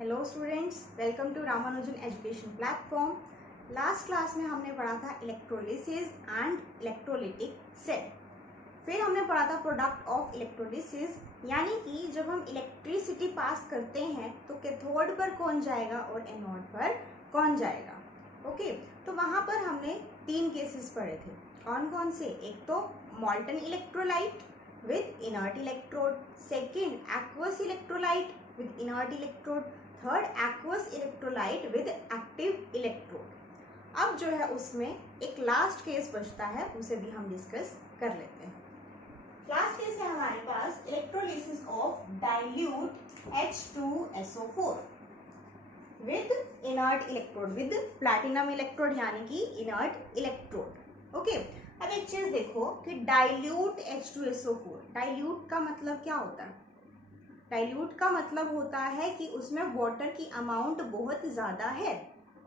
Hello students, welcome to Ramanujan education platform. Last class में हमने पढ़ा था इलेक्ट्रोलिसिस एंड इलेक्ट्रोलिटिक सेल। फिर हमने पढ़ा था प्रोडक्ट ऑफ इलेक्ट्रोलिसिस, यानी कि जब हम इलेक्ट्रिसिटी पास करते हैं तो कैथोड पर कौन जाएगा और एनोड पर कौन जाएगा। ओके, तो वहाँ पर हमने 3 केसेस पढ़े थे। कौन कौन से? एक तो मॉल्टन electrolyte with inert electrode, second aqueous electrolyte with inert electrode, third aqueous electrolyte with active electrode. अब जो है उसमें एक लास्ट केस बचता है, उसे भी हम डिस्कस कर लेते हैं। लास्ट केस है हमारे पास electrolysis of dilute H2SO4 with inert electrode, with platinum electrode यानी कि इनर्ट इलेक्ट्रोड। ओके, अब एक चीज देखो कि डाइल्यूट H2SO4, डाइल्यूट का मतलब क्या होता है? डाइल्यूट का मतलब होता है कि उसमें वाटर की अमाउंट बहुत ज़्यादा है।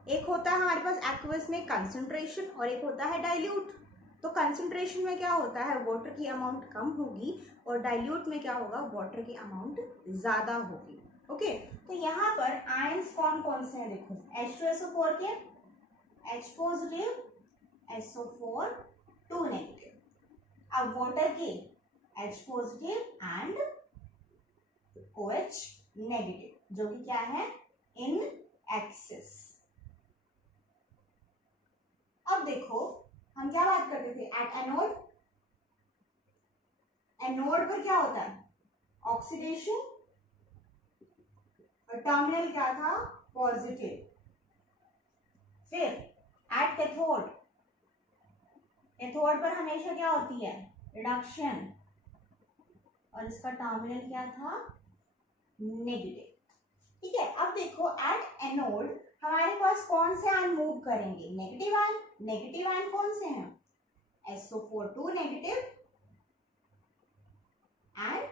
एक होता है हमारे पास एक्वस में कंसंट्रेशन और एक होता है डाइल्यूट। तो कंसंट्रेशन में क्या होता है, वाटर की अमाउंट कम होगी और डाइल्यूट में क्या होगा, वाटर की अमाउंट ज़्यादा होगी। ओके, तो यहाँ पर आयंस कौन कौन से हैं देखो, H2SO4 के H पॉजिटिव, SO4 2 नेगेटिव। अब वाटर के H positive and OH negative, जो कि क्या है, इन एक्सिस। अब देखो हम क्या बात करते थे, एट एनोड, एनोड पर क्या होता है, ऑक्सीडेशन, और टर्मिनल क्या था, पॉजिटिव। फिर एट कैथोड, कैथोड पर हमेशा क्या होती है, रिडक्शन, और इसका टर्मिनल क्या था, नेगेटिव। ठीक है, अब देखो एट एनोड हमारे पास कौन से आयन मूव करेंगे, नेगेटिव आयन। नेगेटिव आयन कौन से हैं, SO4 2 negative and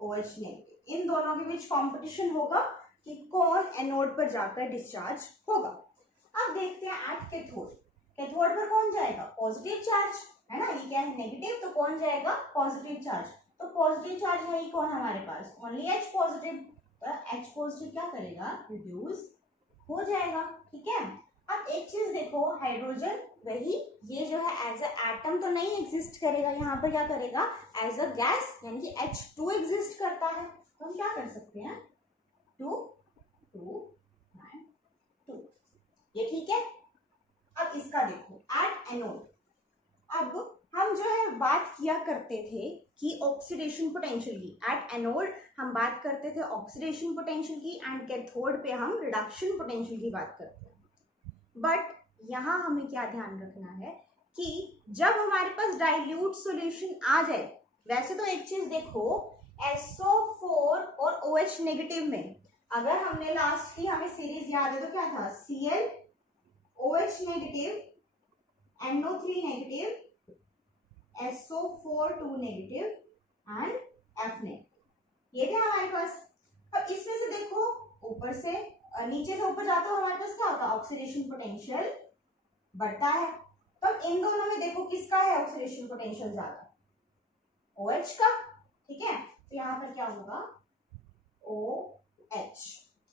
OH negative. इन दोनों के बीच कंपटीशन होगा कि कौन एनोड पर जाकर डिस्चार्ज होगा। अब देखते हैं एट कैथोड, कैथोड पर कौन जाएगा, पॉजिटिव चार्ज है ना, ये क्या है, नेगेटिव, तो कौन जाएगा, पॉजिटिव चार्ज। तो पॉजिटिव चार्ज है ही कौन हमारे पास, ओनली H पॉजिटिव। तो H पॉजिटिव क्या करेगा, रिड्यूस हो जाएगा। ठीक है, अब एक चीज देखो, हाइड्रोजन वही, ये जो है एज अ एटम तो नहीं एग्जिस्ट करेगा, यहाँ पर क्या करेगा, एज अ गैस, यानी कि H2 एग्जिस्ट करता है। तो हम क्या कर सकते हैं, 2 2 9 2, ये ठीक है। अब इसका देखो एट एनोड, अब हम जो है बात किया करते थे कि ऑक्सीडेशन पोटेंशियल की, एट एनोड हम बात करते थे ऑक्सीडेशन पोटेंशियल की, एंड कैथोड पे हम रिडक्शन पोटेंशियल की बात करते हैं। बट यहाँ हमें क्या ध्यान रखना है कि जब हमारे पास डाइल्यूट सॉल्यूशन आ जाए, वैसे तो एक चीज देखो, SO4 और OH नेगेटिव में, अगर हमने लास्ट की हमें सीरीज याद है तो क्या था, Cl OH negative, NO3 negative, SO4 2 negative and F negative, ये थे हमारे पास। अब इसमें से देखो, ऊपर से नीचे से ऊपर जाता है हमारे पास क्या होता है, ऑक्सीडेशन पोटेंशियल बढ़ता है। तो अब इन दोनों में देखो किसका है ऑक्सीडेशन पोटेंशियल ज्यादा, OH का। ठीक है, तो यहाँ पर क्या होगा, OH।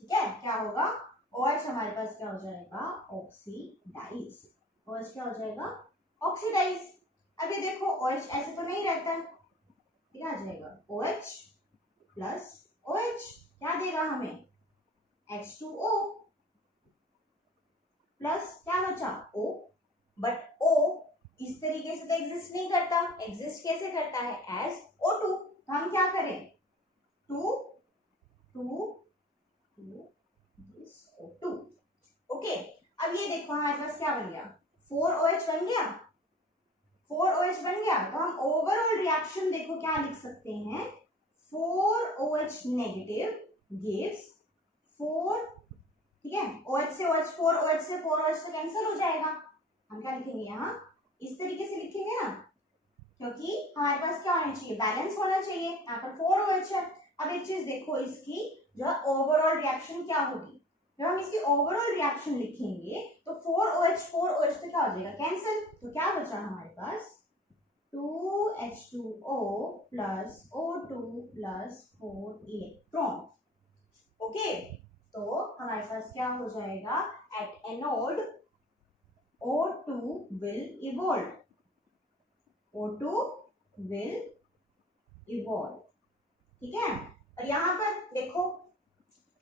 ठीक है, क्या होगा, OH हमारे पास क्या हो जाएगा, ऑक्सीडाइज। OH क्या हो जाएगा, ऑक्सीडाइज। अब ये देखो OH ऐसे तो नहीं रहता है, क्या आ जाएगा, OH प्लस OH क्या देगा हमें, H2O प्लस क्या बचा, O। बट O इस तरीके से तो एग्जिस्ट नहीं करता, एग्जिस्ट कैसे करता है, एज O2। तो हम क्या करें, 2 2 2 O2। ओके, अब ये देखो हमारे पास क्या बन गया, 4OH बन गया, 4OH बन गया। तो हम ओवरऑल रिएक्शन देखो क्या लिख सकते हैं, 4OH नेगेटिव गिव्स 4, ठीक है, OH से OH, 4OH से 4OH तो कैंसिल हो जाएगा। हम क्या लिखेंगे यहाँ, इस तरीके से लिखेंगे ना, क्योंकि हमारे पास क्या होना चाहिए, बैलेंस होना चाहिए। यहाँ पर 4OH है। अब एक चीज देखो, इसकी जो है ओवरऑल रिएक्शन क्या होगी, जब हम इसकी ओवरऑल रिएक्शन लिखेंगे तो 4OH तो क्या हो जाएगा, कैंसिल। तो क्या बचा हमारे पास, 2H2O plus O2 plus 4 electron. Okay, हमारे पास क्या हो जाएगा, at anode O2 will evolve, O2 will evolve, ठीक है। और यहाँ पर देखो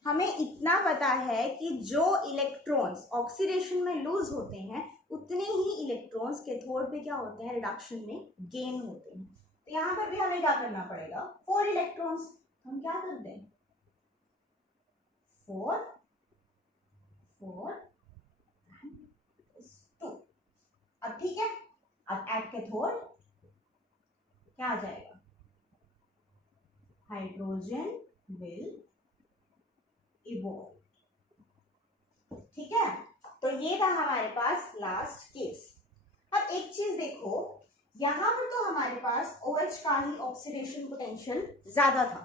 हमें इतना पता है कि जो इलेक्ट्रॉन्स ऑक्सीडेशन में लूज होते हैं उतने ही इलेक्ट्रॉन्स कैथोड पे क्या होते हैं, रिडक्शन में गेन होते हैं। तो यहाँ पर भी हमें क्या करना पड़ेगा, 4 इलेक्ट्रॉन्स हम क्या करते हैं, 4 4 2। अब ठीक है, अब एट कैथोड क्या आ जाएगा, हाइड्रोजन विल इवॉल्व, ठीक है। तो ये था हमारे पास लास्ट केस। अब एक चीज देखो, यहां पर तो हमारे पास OH का ही ऑक्सीडेशन पोटेंशियल ज्यादा था,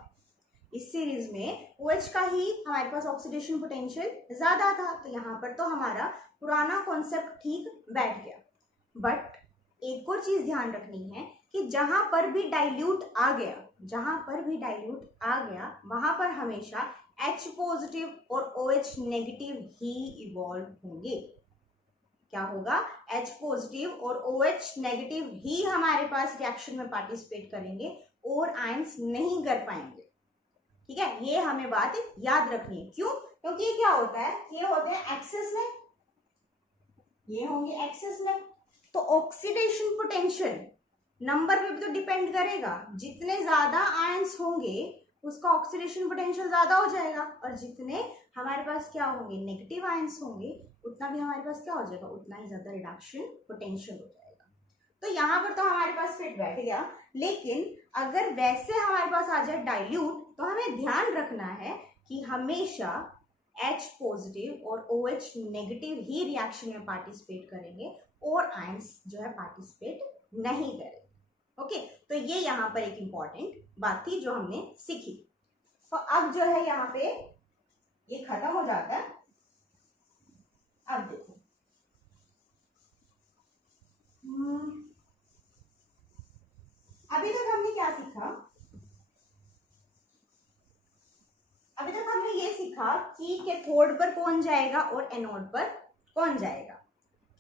इस सीरीज में OH का ही हमारे पास ऑक्सीडेशन पोटेंशियल ज्यादा था, तो यहाँ पर तो हमारा पुराना कॉन्सेप्ट ठीक बैठ गया। बट एक और चीज ध्यान रखनी है कि जहां पर भी डाइल्यूट आ गया, जहां पर भी डाइल्यूट आ गया वहां पर हमेशा H पॉजिटिव और OH नेगेटिव ही इवॉल्व होंगे। क्या होगा, H पॉजिटिव और OH नेगेटिव ही हमारे पास रिएक्शन में पार्टिसिपेट करेंगे और आयंस नहीं कर पाएंगे, ठीक है। ये हमें बात याद रखनी है। क्यों, क्योंकि ये क्या होता है, ये होते हैं एक्सेस में, ये होंगे एक्सेस में, तो ऑक्सीडेशन पोटेंशियल नंबर पे भी तो डिपेंड करेगा। जितने ज्यादा आयंस होंगे उसका ऑक्सीडेशन पोटेंशियल ज्यादा हो जाएगा, और जितने हमारे पास क्या होंगे, नेगेटिव आयंस होंगे, उतना भी हमारे पास क्या हो जाएगा, उतना ही ज्यादा रिडक्शन पोटेंशियल हो जाएगा। तो यहाँ पर तो हमारे पास फिट बैठ गया। लेकिन अगर वैसे हमारे पास आ जाए डाइल्यूट, तो हमें ध्यान रखना है कि हमेशा H पॉजिटिव और OH नेगेटिव ही रिएक्शन में पार्टिसिपेट करेंगे और आयंस जो है पार्टिसिपेट नहीं करेंगे। ओके, तो ये यहाँ पर एक इंपॉर्टेंट बात थी जो हमने सीखी। तो अब जो है यहाँ पे ये खत्म हो जाता है। अब देखो अभी तक हमने क्या सीखा, अभी तक हमने ये सीखा कि कैथोड पर कौन जाएगा और एनोड पर कौन जाएगा,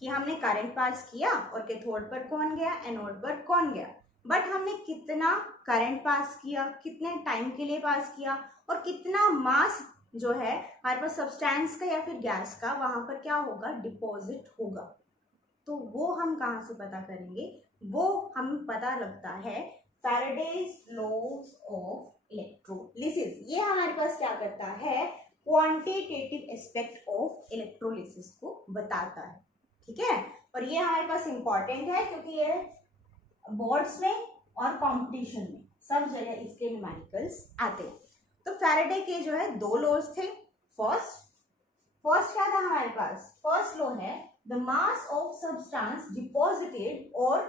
कि हमने करंट पास किया और कैथोड पर कौन गया, एनोड पर कौन गया। बट हमने कितना करंट पास किया, कितने टाइम के लिए पास किया, और कितना मास जो है हमारे पास सब्सटेंस का या फिर गैस का वहां पर क्या होगा, डिपॉजिट होगा। तो वो हम कहाँ से पता करेंगे, वो हम पता लगता है फैराडेज लॉज ऑफ इलेक्ट्रोलिसिस। ये हमारे पास क्या करता है, क्वांटिटेटिव एस्पेक्ट ऑफ इलेक्ट्रोलिसिस को बताता है, ठीक है। और ये हमारे पास इंपॉर्टेंट है क्योंकि ये बोर्ड्स में और कंपटीशन में सब जगह इसके न्यूमेरिकल्स आते हैं। तो फैराडे के जो है 2 लॉज थे। फर्स्ट क्या था हमारे पास, फर्स्ट लॉ है the mass of substance deposited और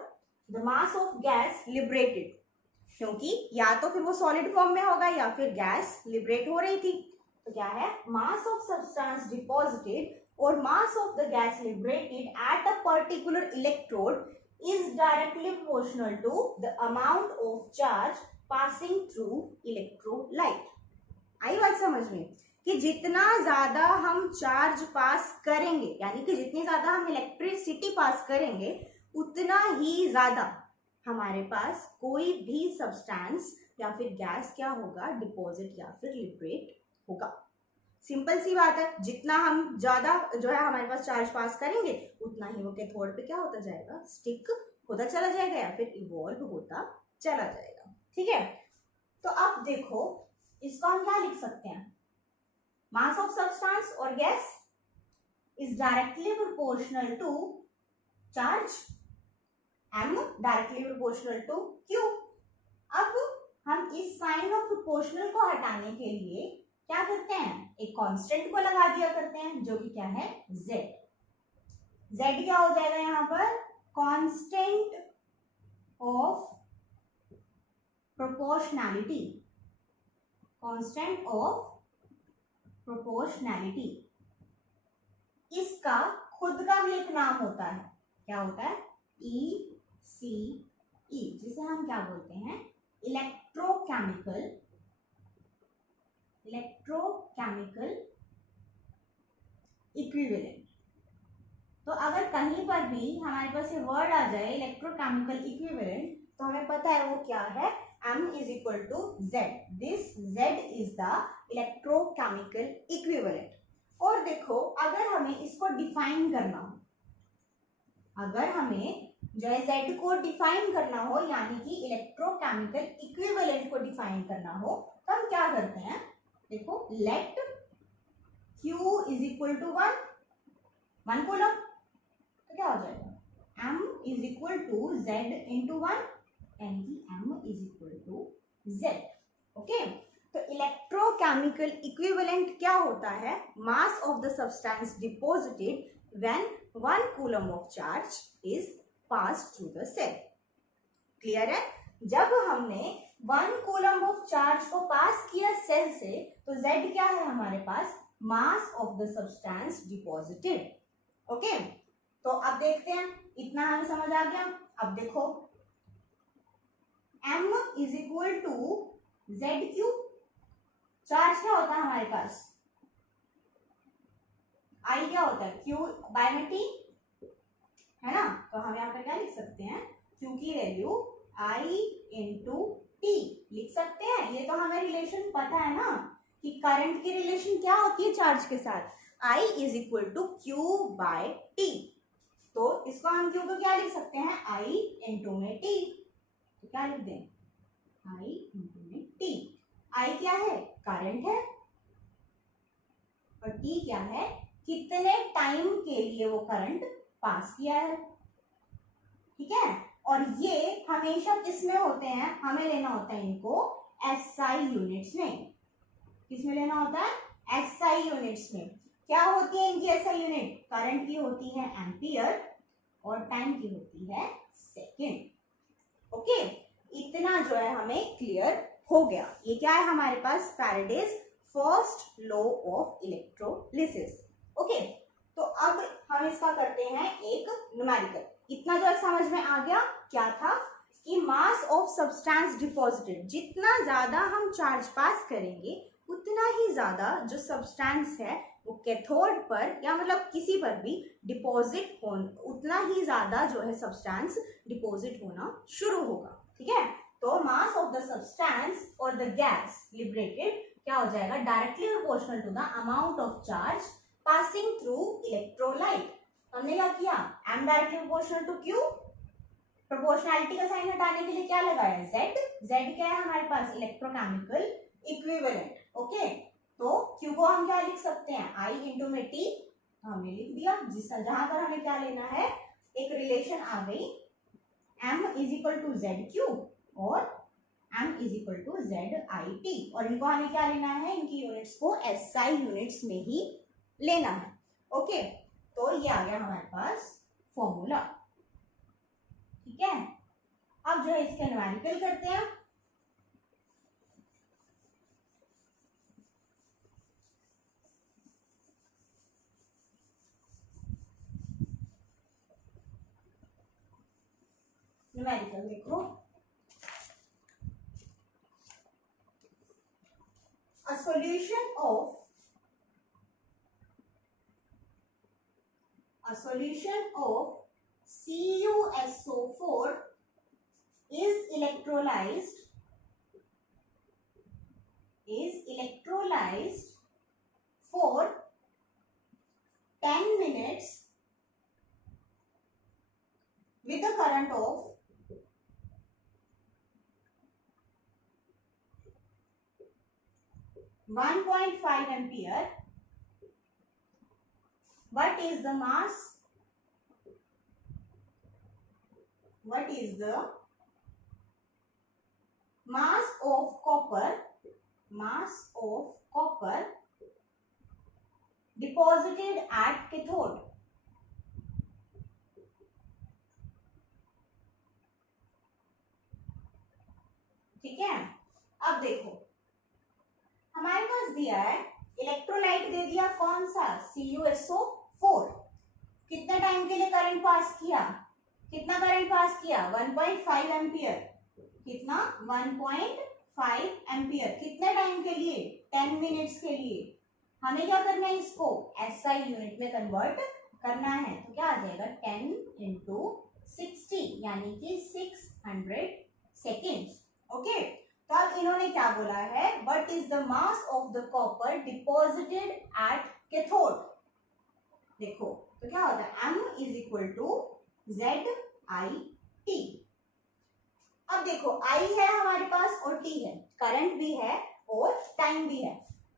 the mass of gas liberated, क्योंकि या तो फिर वो सॉलिड फॉर्म में होगा या फिर गैस लिबरेट हो रही थी। तो क्या है, मास ऑफ सब्सटेंस डिपॉजिटेड और मास of the gas liberated at a particular electrode is directly proportional to the amount of charge passing through electrolyte। आई बात समझ में, कि जितना ज्यादा हम चार्ज पास करेंगे, यानी कि जितनी ज्यादा हम इलेक्ट्रिसिटी पास करेंगे, उतना ही ज्यादा हमारे पास कोई भी सब्सटेंस या फिर गैस क्या होगा, डिपॉजिट या फिर लिबरेट होगा। सिंपल सी बात है, जितना हम ज्यादा जो है हमारे पास चार्ज पास करेंगे उतना ही वो कैथोड पे क्या होता जाएगा, स्टिक होता चला जाएगा या फिर इवॉल्व होता चला जाएगा, ठीक है। तो अब देखो इसको हम क्या लिख सकते हैं, मास ऑफ सब्सटेंस और gas is directly proportional to charge, m directly proportional to q। अब हम इस साइन ऑफ प्रोपोर्शनल को हटाने के लिए क्या करते हैं, एक कांस्टेंट को लगा दिया करते हैं जो कि क्या है, z। z क्या हो जाएगा यहाँ पर, constant of proportionality, constant of proportionality. इसका खुद का भी एक नाम होता है, क्या होता है, ECE, जिसे हम क्या बोलते हैं, इलेक्ट्रोकेमिकल इक्विवेलेंट। तो अगर कहीं पर भी हमारे पास ये वर्ड आ जाए इलेक्ट्रोकेमिकल इक्विवेलेंट, तो हमें पता है वो क्या है, M is equal to Z. This Z is the electrochemical equivalent. और देखो अगर हमें इसको डिफाइन करना हो, अगर हमें जो है Z को डिफाइन करना हो, यानी कि इलेक्ट्रोकेमिकल इक्विवेलेंट को डिफाइन करना हो, तो हम क्या करते हैं, देखो let Q is equal to 1 coulomb, तो क्या हो जाएगा M is equal to Z into 1, यानी कि M is equal to Z. Okay, तो इलेक्ट्रोकेमिकल इक्विवेलेंट क्या होता है, mass of the substance deposited when 1 coulomb of charge is passed through the cell. Clear है, जब हमने 1 कूलम ऑफ चार्ज को पास किया सेल से, तो Z क्या है हमारे पास, mass of the substance deposited. Okay, तो अब देखते हैं, इतना हमें समझ आ गया. अब देखो M is equal to ZQ, charge क्या होता है हमारे पास, I क्या होता है, Q बाय में T, है ना. तो हम यहाँ पर क्या लिख सकते हैं, Q की वैल्यू I इंटू T लिख सकते हैं. ये तो हमें रिलेशन पता है ना कि करंट की रिलेशन क्या होती है चार्ज के साथ, I is equal to Q by T. तो इसको हम Q को क्या लिख सकते हैं, I इंटू में T. तो क्या लिख दें, I इंटू में T. I क्या है, करंट है, और T क्या है, कितने टाइम के लिए वो करंट पास किया है. ठीक है, और ये हमेशा किसमें होते हैं, हमें लेना होता है इनको SI यूनिट्स में. किसमें लेना होता है, SI यूनिट्स में. क्या होती है इनकी SI यूनिट, करंट की होती है एम्पियर और टाइम की होती है सेकेंड. ओके, इतना जो है हमें क्लियर हो गया. ये क्या है हमारे पास, Faraday's first law of electrolysis. Okay, तो अब हम इसका करते हैं एक न्यूमेरिकल. इतना जो है समझ में आ गया, क्या था कि मास ऑफ सब्सटेंस डिपॉजिटेड, जितना ज्यादा हम चार्ज पास करेंगे उतना ही ज्यादा जो सब्सटेंस है वो कैथोड पर या मतलब किसी पर भी डिपॉजिट हो, उतना ही ज्यादा जो है सब्सटेंस डिपॉजिट होना शुरू होगा. ठीक है, तो मास ऑफ द सब्सटेंस और द गैस लिबरेटेड क्या हो जाएगा, directly proportional to the amount of charge passing through electrolyte. हमने क्या किया, M directly proportional to Q, proportionality का साइन हटाने के लिए क्या लगाया, Z. Z क्या है हमारे पास, इलेक्ट्रोकेमिकल इक्विवेलेंट. ओके, तो Q को हम क्या लिख सकते हैं, I इंटू में T. तो हमने लिख दिया, जिस जहां पर हमें क्या लेना है, एक रिलेशन आ गई, M is equal to ZQ और M is equal to ZIT. और इनको हमें क्या लेना है, इनकी यूनिट्स को SI यूनिट्स में ही लेना है. ओके, तो ये आ गया हमारे पास फॉर्मूला. ठीक है, अब जो है इसके न्यूमेरिकल करते हैं. न्यूमेरिकल देखो, a solution of CuSO4 is electrolyzed for 10 minutes with a current of 1.5 ampere. What is the mass? What is the mass of copper? Mass of copper deposited at cathode. ठीक है, अब देखो हमारे पास दिया है इलेक्ट्रोलाइट, दे दिया कौन सा, CuSO4. कितने टाइम के लिए करंट पास किया, कितना करंट पास किया, 1.5 एम्पियर. कितना, 1.5 एम्पियर. कितने टाइम के लिए, 10 मिनट्स के लिए. हमें क्या करना है, इसको एसआई यूनिट में कन्वर्ट करना है। तो क्या आ जाएगा 10 इंटू 60 यानी कि 600 सेकेंड्स। ओके, तो अब इन्होंने क्या बोला है, what is the mass of the copper deposited at cathode. देखो तो क्या होता है, m is equal to ZIT। अब देखो I है हमारे पास और T है, करंट भी है और टाइम भी है।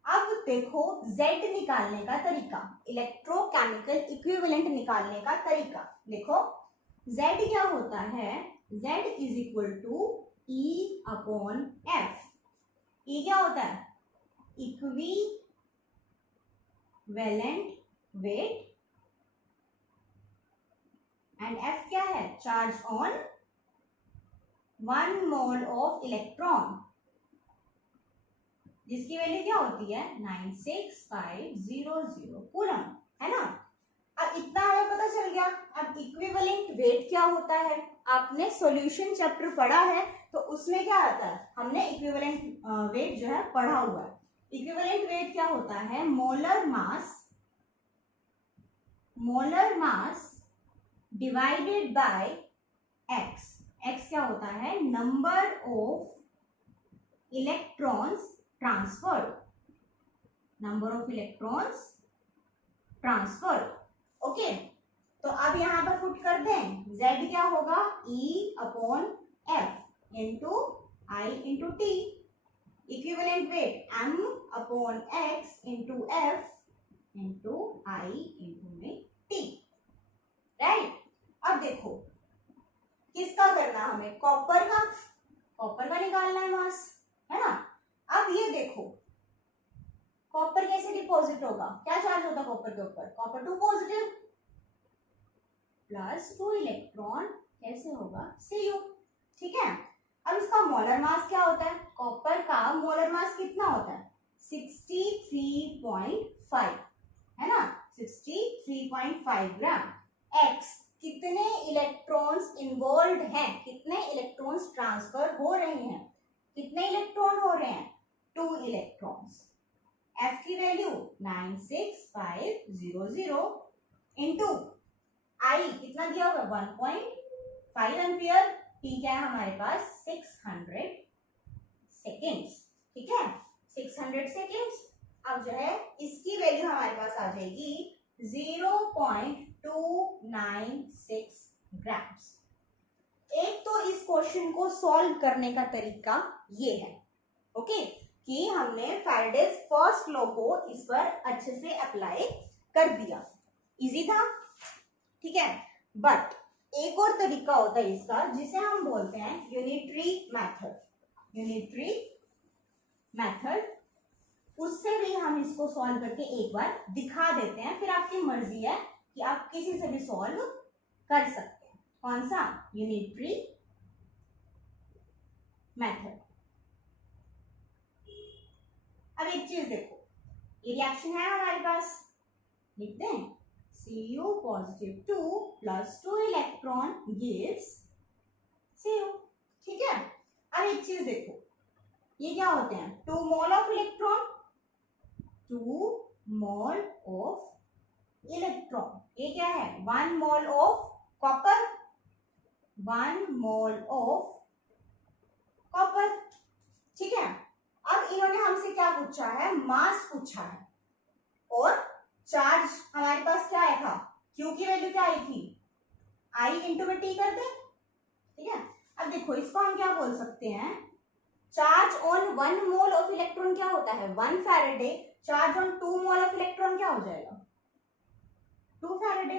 अब देखो Z निकालने का तरीका, इलेक्ट्रोकेमिकल इक्विवेलेंट निकालने का तरीका। देखो Z क्या होता है, Z is equal to E upon F। E क्या होता है, इक्विवेलेंट वेट, एंड F क्या है, charge on 1 mole of electron, जिसकी वैल्यू क्या होती है 96500 कूलम, है ना। अब इतना हमें पता चल गया। अब इक्विवेलेंट वेट क्या होता है, आपने सॉल्यूशन चैप्टर पढ़ा है तो उसमें क्या आता है, हमने इक्विवेलेंट वेट जो है पढ़ा हुआ है। इक्विवेलेंट वेट क्या होता है, molar mass divided by x. X क्या होता है, number of electrons transferred, okay. तो अब यहां पर पुट कर दें, Z क्या होगा, E upon F into I into T, equivalent weight M upon X into F into I into T, right. अब देखो किसका करना हमें, कॉपर का निकालना है मास, है ना। अब ये देखो कॉपर कैसे डिपॉजिट होगा, क्या चार्ज होता है कॉपर के ऊपर, कॉपर 2 पॉजिटिव प्लस 2 इलेक्ट्रॉन कैसे होगा Cu, ठीक है। अब इसका मोलर मास क्या होता है, कॉपर का मोलर मास कितना होता है 63.5, है ना, 63.5 ग्राम। X कितने इलेक्ट्रॉन्स इन्वॉल्व हैं, कितने इलेक्ट्रॉन्स ट्रांसफर हो रहे हैं, कितने इलेक्ट्रॉन हो रहे हैं 2 इलेक्ट्रॉन्स। F की वैल्यू 96500 इंटू I कितना दिया होगा 1.5 एम्पियर, T क्या है हमारे पास 600 सेकेंड्स, ठीक है 600 सेकेंड्स। अब जो है इसकी वैल्यू हमारे पास आ जाएगी 0.296 ग्राम्स। एक तो इस क्वेश्चन को सॉल्व करने का तरीका ये है, ओके, कि हमने फैराडेज फर्स्ट लॉ को इस पर अच्छे से अप्लाई कर दिया, इजी था, ठीक है। बट एक और तरीका होता है इसका जिसे हम बोलते हैं यूनिटरी मेथड। उससे भी हम इसको सॉल्व करके एक बार दिखा देते हैं, फिर आपकी मर्जी है कि आप किसी से भी सॉल्व कर सकते हैं। कौन सा, यूनिटरी मेथड। अब एक चीज देखो, ये रिएक्शन है हमारे पास, लिखते हैं Cu positive 2 plus 2 electron gives Cu, ठीक है। अब एक चीज देखो, ये क्या होते हैं 2 mole of electron, 2 mole of electron, ये क्या है 1 mole of copper, 1 mole of copper, ठीक है। अब इन्होंने हमसे क्या पूछा है, मास पूछा है, और चार्ज हमारे पास क्या आया था, Q की वैल्यू क्या आई थी, I इंटू में T कर दे, ठीक है। अब देखो इसको हम क्या बोल सकते हैं, charge on 1 mole of electron क्या होता है 1 Faraday, charge on 2 mole of electron क्या हो जाएगा 2 फैराडे।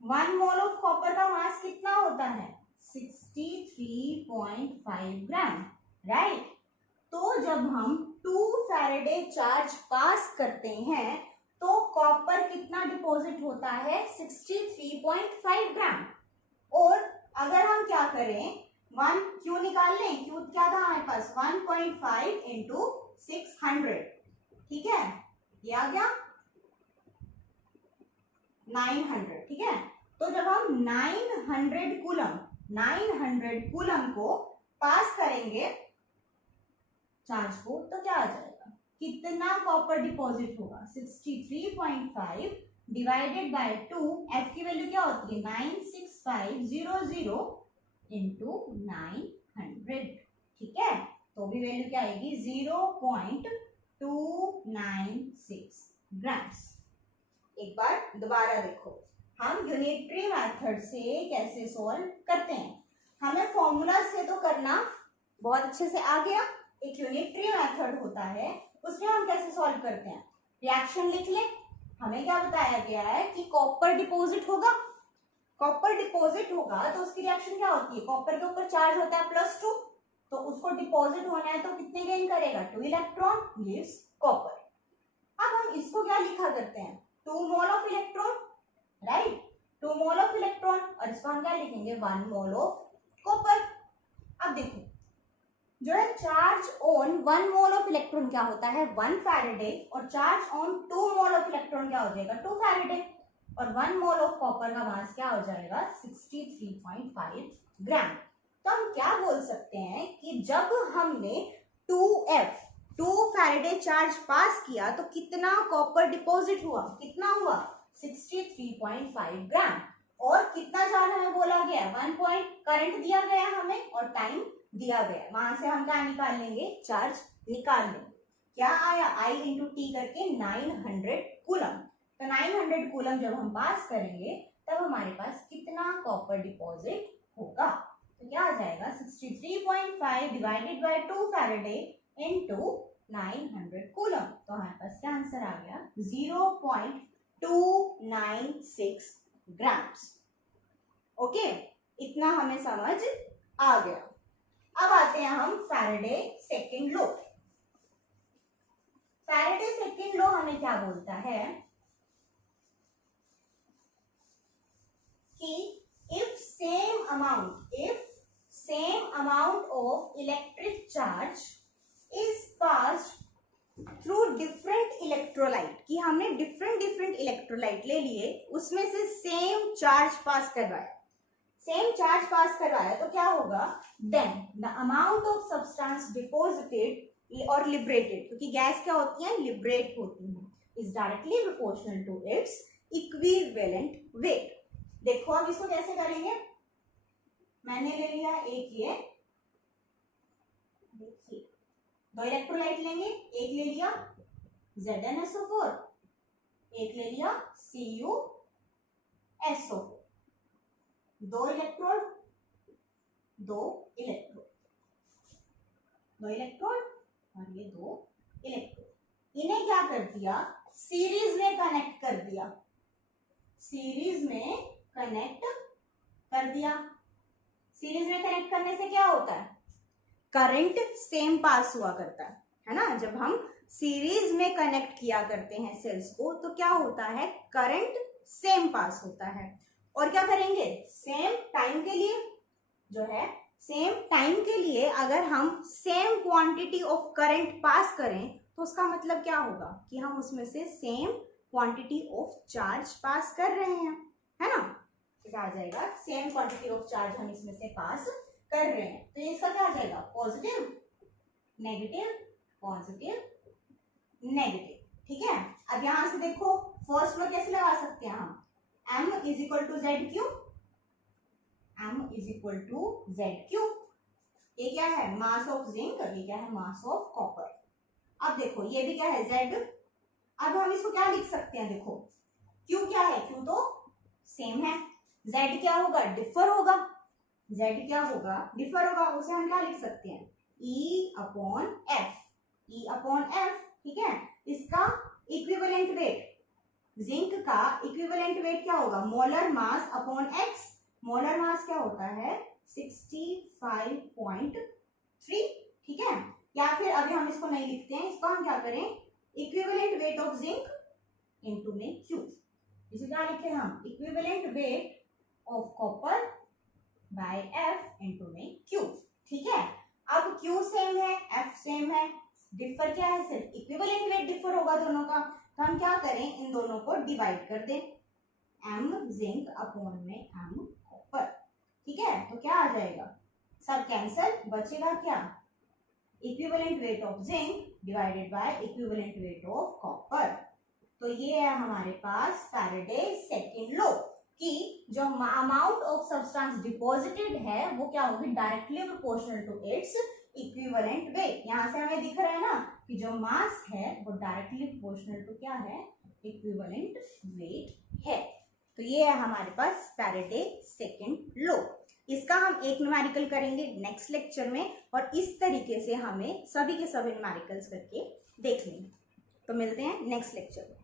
1 मोल ऑफ कॉपर का मास कितना होता है 63.5 ग्राम, राइट। तो जब हम 2 फैराडे चार्ज पास करते हैं तो कॉपर कितना डिपॉजिट होता है 63.5 ग्राम। और अगर हम क्या करें 1 क्यू निकाल लें, क्यू क्या था हमारे पास 1.5 इंटू 600, ठीक है, ये आ गया 900, ठीक है। तो जब हम 900 कूलम को पास करेंगे चार्ज को तो क्या आ जाएगा कितना कॉपर डिपॉजिट होगा, 63.5 डिवाइडेड बाय 2, एफ की वैल्यू क्या होती है 96500 इंटू 900, ठीक है, तो भी वैल्यू क्या आएगी 0.296 ग्राम्स। एक बार दोबारा देखो, हम यूनिटरी मेथड से कैसे सॉल्व करते हैं। हमें फॉर्मूला से तो करना बहुत अच्छे से आ गया, एक यूनिटरी मेथड होता है उसमें हम कैसे सॉल्व करते हैं। रिएक्शन लिख लें, हमें क्या बताया गया है कि कॉपर डिपॉजिट होगा, कॉपर डिपॉजिट होगा तो उसकी रिएक्शन क्या होती है, कॉपर के ऊपर चार्ज होता है +2, तो उसको डिपॉजिट होना है तो कितने गेन करेगा 2 इलेक्ट्रॉन गिव्स कॉपर। अब हम इसको क्या लिखा करते हैं 2 mole of electron, right, 2 mole of electron, और इसको हम क्या लिखेंगे 1 मोल ऑफ कॉपर। अब देखो जो है charge on 1 mole of electron क्या होता है 1 फैराडे, और charge on 2 mole of electron क्या हो जाएगा 2 फैराडे, और 1 मोल ऑफ कॉपर का मास क्या हो जाएगा 63.5 ग्राम। तो हम क्या बोल सकते हैं कि जब हमने 2 फैराडे चार्ज पास किया तो कितना कॉपर डिपॉजिट हुआ, कितना हुआ 63.5 ग्राम, और कितना चार्ज हमें बोला गया 1 पॉइंट, करंट दिया गया हमें और टाइम दिया गया, वहां से हम क्या निकाल लेंगे चार्ज निकाल लेंगे, क्या आया I इंटू टी करके 900 कूलम। तो 900 कूलम जब हम पास करेंगे तब हमारे पास कितना कॉपर डिपॉजिट होगा, तो क्या आ जाएगा 63.5 divided by 2 Faraday into 900 coulomb, तो हमारे पास क्या आंसर आ गया 0.296 ग्राम्स। ओके, इतना हमें समझ आ गया। अब आते हैं हम Faraday second law. Faraday second law हमें क्या बोलता है कि if same amount of electric charge is passed through different electrolyte, कि हमने डिफरेंट इलेक्ट्रोलाइट ले लिए, उसमें से सेम चार्ज पास करवाया, तो क्या होगा then the amount of substance deposited और लिबरेटेड, क्योंकि गैस क्या होती है लिबरेट होती है, is directly proportional to its equivalent weight. देखो अब इसको कैसे करेंगे, मैंने ले लिया एक ये, देखिए 2 इलेक्ट्रोलाइट लेंगे, एक ले लिया ZnSO4, एक ले लिया CuSO4, 2 इलेक्ट्रोड और ये 2 इलेक्ट्रोड, इन्हें क्या कर दिया सीरीज में कनेक्ट कर दिया, सीरीज में कनेक्ट करने से क्या होता है करंट सेम पास हुआ करता है ना। जब हम सीरीज में कनेक्ट किया करते हैं सेल्स को तो क्या होता है करंट सेम पास होता है। और क्या करेंगे सेम टाइम के लिए अगर हम same quantity of current pass करें तो उसका मतलब क्या होगा कि हम उसमें से सेम क्वांटिटी ऑफ चार्ज पास कर रहे हैं, है ना। तो क्या आ जाएगा सेम क्वांटिटी ऑफ चार्ज हम इसमें से पास कर रहे हैं, तो इसका क्या आ जाएगा पॉजिटिव नेगेटिव पॉजिटिव नेगेटिव, ठीक है। अब यहां से देखो फर्स्ट में कैसे लगा सकते हैं हम M is equal to Z Q, ये क्या है मास ऑफ जिंक, ये क्या है मास ऑफ कॉपर। अब देखो ये भी क्या है Z, अब हम इसको क्या लिख सकते हैं, देखो Q क्या है, Q तो सेम है, Z क्या होगा डिफर होगा, उसे हम क्या लिख सकते हैं E अपॉन F, ठीक है। इसका इक्विवेलेंट वेट, जिंक का इक्विवेलेंट वेट क्या होगा molar mass upon X, molar mass क्या होता है 65.3, ठीक है। या फिर अभी हम इसको नहीं लिखते हैं, इसको हम क्या करें equivalent weight of zinc into में Q, इसे क्या लिखे हम equivalent weight of copper by F into में Q, ठीक है। अब Q सेम है F सेम है, डिफर क्या है सिर्फ इक्विवेलेंट वेट डिफर होगा दोनों का, तो हम क्या करें इन दोनों को डिवाइड कर दें, M जिंक अपॉन में M कॉपर, ठीक है। तो क्या आ जाएगा सब कैंसल, बचेगा क्या equivalent weight of zinc divided by equivalent weight of copper. तो ये है हमारे पास फैराडे सेकंड लॉ कि जो अमाउंट ऑफ सब्सटेंस डिपॉजिटेड है वो क्या होगी, directly proportional to its equivalent weight. यहाँ से हमें दिख रहा है ना कि जो मास है वो डायरेक्टली प्रोपोर्शनल टू क्या है, इक्विवेलेंट वेट है। तो ये है हमारे पास फैराडे सेकंड लॉ। इसका हम एक न्यूमेरिकल करेंगे नेक्स्ट लेक्चर में, और इस तरीके से हमें सभी के सभी न्यूमेरिकल्स करके देख लेंगे। तो मिलते हैं नेक्स्ट लेक्चर में।